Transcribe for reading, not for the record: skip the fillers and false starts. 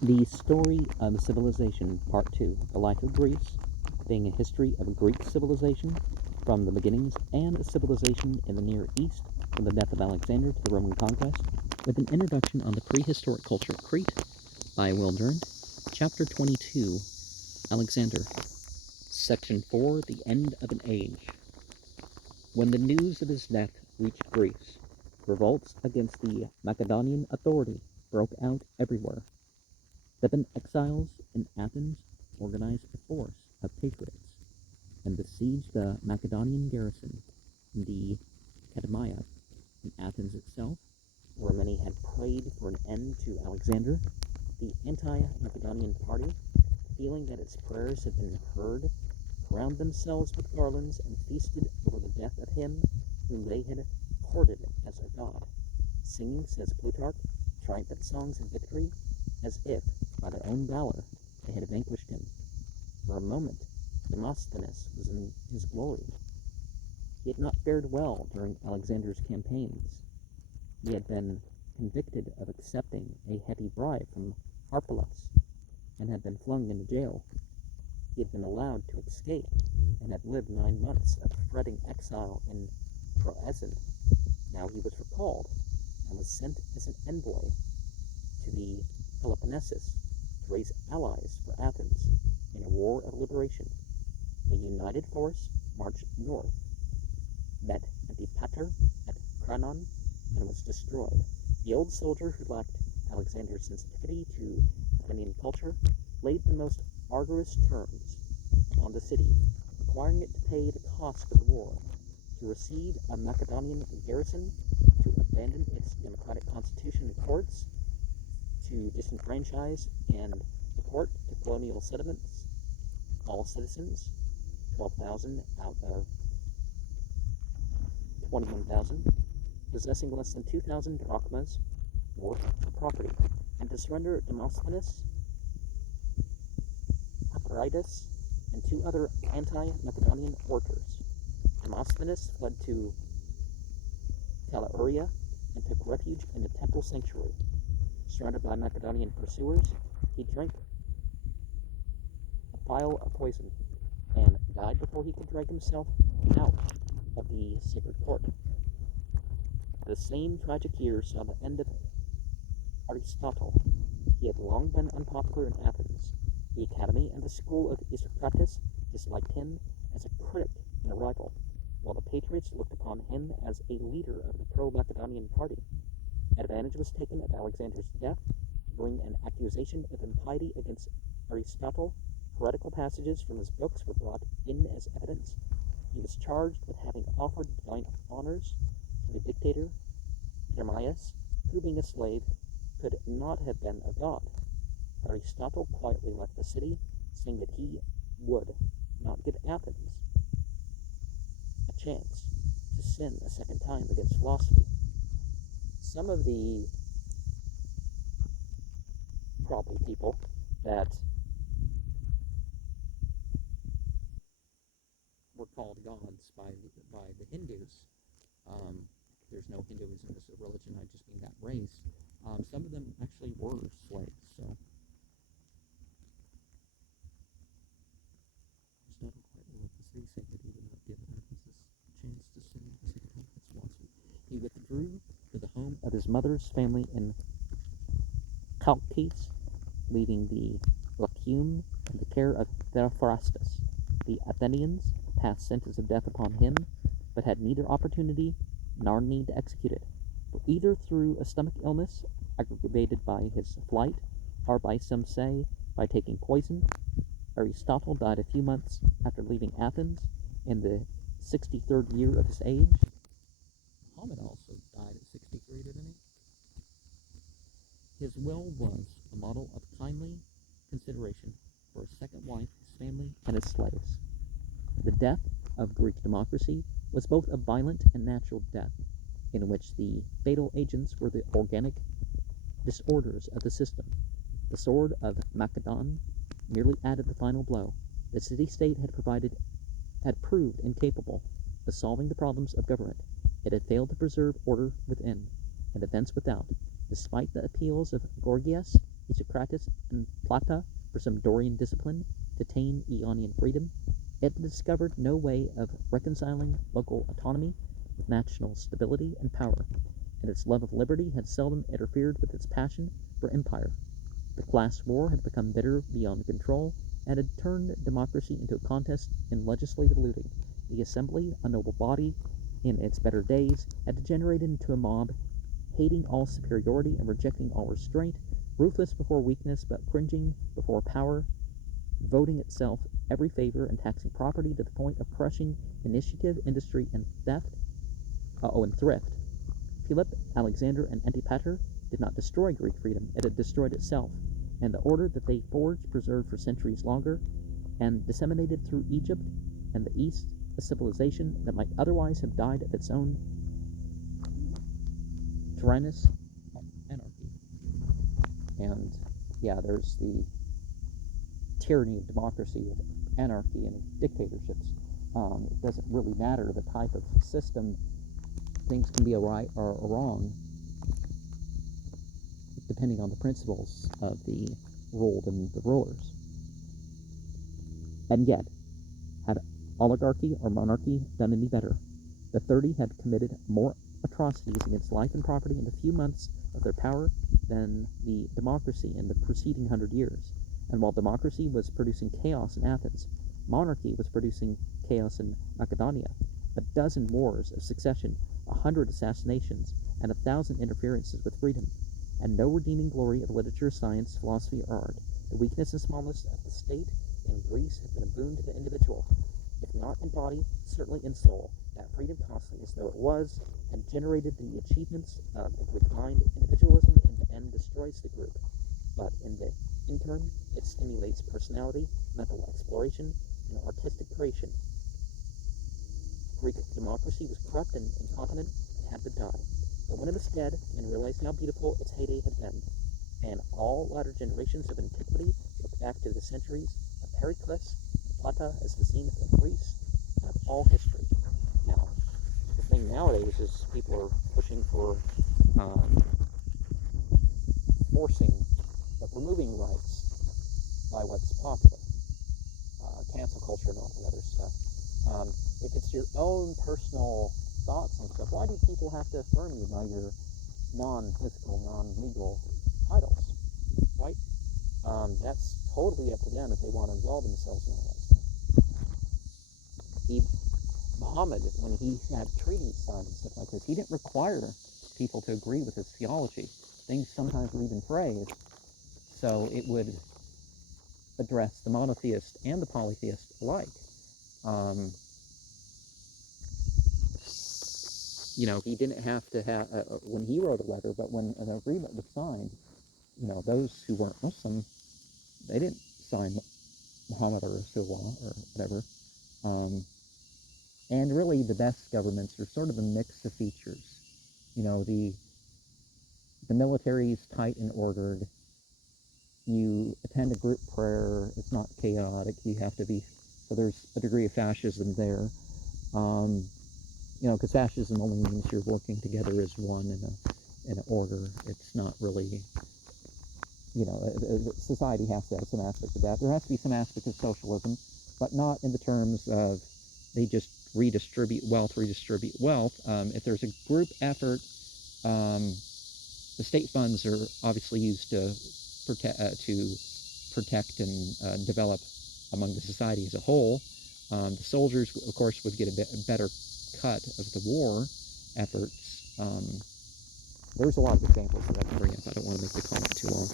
The Story of Civilization, Part 2, The Life of Greece, being a history of Greek civilization from the beginnings and civilization in the Near East, from the death of Alexander to the Roman conquest, with an introduction on the prehistoric culture of Crete by Will Durant. Chapter 22, Alexander. Section 4, The End of an Age. When the news of his death reached Greece, revolts against the Macedonian authority broke out everywhere. 7 exiles in Athens organized a force of patriots and besieged the Macedonian garrison in the Katamia in Athens itself, where many had prayed for an end to Alexander. The anti-Macedonian party, feeling that its prayers had been heard, crowned themselves with garlands and feasted over the death of him whom they had courted as a god, singing, says Plutarch, triumphant songs of victory, as if, by their own valor, they had vanquished him. For a moment, Demosthenes was in his glory. He had not fared well during Alexander's campaigns. He had been convicted of accepting a heavy bribe from Harpalus, and had been flung into jail. He had been allowed to escape, and had lived 9 months of fretting exile in Troezen. Now he was recalled, and was sent as an envoy to the Peloponnesus to raise allies for Athens in a war of liberation. A united force marched north, met Antipater at Cranon, and was destroyed. The old soldier who lacked Alexander's sensitivity to Athenian culture laid the most arduous terms on the city, requiring it to pay the cost of the war, to receive a Macedonian garrison, to abandon its democratic constitution and courts, to disenfranchise and deport to colonial settlements all citizens, 12,000 out of 21,000, possessing less than 2,000 drachmas worth of property, and to surrender Demosthenes, Papirides, and 2 other anti-Macedonian orators. Demosthenes fled to Calauria and took refuge in the temple sanctuary. Surrounded by Macedonian pursuers, he drank a phial of poison and died before he could drag himself out of the sacred court. The same tragic year saw the end of Aristotle. He had long been unpopular in Athens. The academy and the school of Isocrates disliked him as a critic and a rival, while the patriots looked upon him as a leader of the pro-Macedonian party. Advantage was taken of Alexander's death to bring an accusation of impiety against Aristotle. Heretical passages from his books were brought in as evidence. He was charged with having offered divine honors to the dictator Hermias, who, being a slave, could not have been a god. Aristotle quietly left the city, saying that he would not give Athens a chance to sin a second time against philosophy. Some of the probably people that were called gods by the Hindus. There's no Hinduism as a religion, I just mean that race. Some of them actually were slaves. So Aristotle quietly left the city, saying that he would not give Athens a chance to sin a second time against philosophy. He withdrew to the home of his mother's family in Chalcis, leaving the Lacume in the care of Theophrastus. The Athenians passed sentence of death upon him, but had neither opportunity nor need to execute it, for either through a stomach illness aggravated by his flight, or by some say by taking poison. Aristotle died a few months after leaving Athens in the 63rd year of his age. Muhammad also died at 63, didn't he? His will was a model of kindly consideration for his second wife, his family, and his slaves. The death of Greek democracy was both a violent and natural death, in which the fatal agents were the organic disorders of the system. The sword of Macedon merely added the final blow. The city-state had proved incapable of solving the problems of government. It had failed to preserve order within, and events without, despite the appeals of Gorgias Isocrates and Plata for some Dorian discipline to tame Ionian freedom, it had discovered no way of reconciling local autonomy with national stability and power, and its love of liberty had seldom interfered with its passion for empire. The class war had become bitter beyond control, and had turned democracy into a contest in legislative looting. The assembly, a noble body in its better days, had degenerated into a mob, hating all superiority and rejecting all restraint, ruthless before weakness but cringing before power, voting itself every favor and taxing property to the point of crushing initiative, industry, and thrift. Philip, Alexander, and Antipater did not destroy Greek freedom, it had destroyed itself, and the order that they forged preserved for centuries longer, and disseminated through Egypt and the East a civilization that might otherwise have died of its own tyrannous anarchy. And yeah, there's the tyranny of democracy, of anarchy, and of dictatorships. It doesn't really matter the type of system. Things can be a right or a wrong depending on the principles of the ruled and the rulers. And yet, had oligarchy or monarchy done any better? The 30 had committed more atrocities against life and property in the few months of their power than the democracy in the preceding 100 years. And while democracy was producing chaos in Athens, monarchy was producing chaos in Macedonia. A dozen wars of succession, 100 assassinations, and 1,000 interferences with freedom, and no redeeming glory of literature, science, philosophy, or art. The weakness and smallness of the state in Greece had been a boon to the individual, if not in body, certainly in soul. That freedom, costly as though it was, had generated the achievements of the Greek mind. Individualism in the end destroys the group, but in the interim, it stimulates personality, mental exploration, and artistic creation. Greek democracy was corrupt and incompetent and had to die. But when it was dead, men realized how beautiful its heyday had been, and all latter generations of antiquity look back to the centuries of Pericles and Plata as the zenith of Greece and of all history. Now, the thing nowadays is people are pushing for forcing, but removing rights by what's popular, cancel culture and all that other stuff. If it's your own personal thoughts and stuff, why do people have to affirm you by your non-physical, non-legal titles, right? That's totally up to them if they want to involve themselves in all that stuff. Muhammad, when he had treaties signed and stuff like this, he didn't require people to agree with his theology. Things sometimes were even phrased, so it would address the monotheist and the polytheist alike. He didn't have to have, when he wrote a letter, but when an agreement was signed, those who weren't Muslim, they didn't sign Muhammad or Rasulullah or whatever. And really the best governments are sort of a mix of features. The military is tight and ordered. You attend a group prayer, it's not chaotic, so there's a degree of fascism there. Because fascism only means you're working together as one in an order. It's not really, society has to have some aspect of that. There has to be some aspect of socialism, but not in the terms of they just redistribute wealth. If there's a group effort, the state funds are obviously used to protect and develop among the society as a whole. The soldiers, of course, would get a better cut of the war efforts. There's a lot of examples that I can bring up. I don't want to make the comment too long.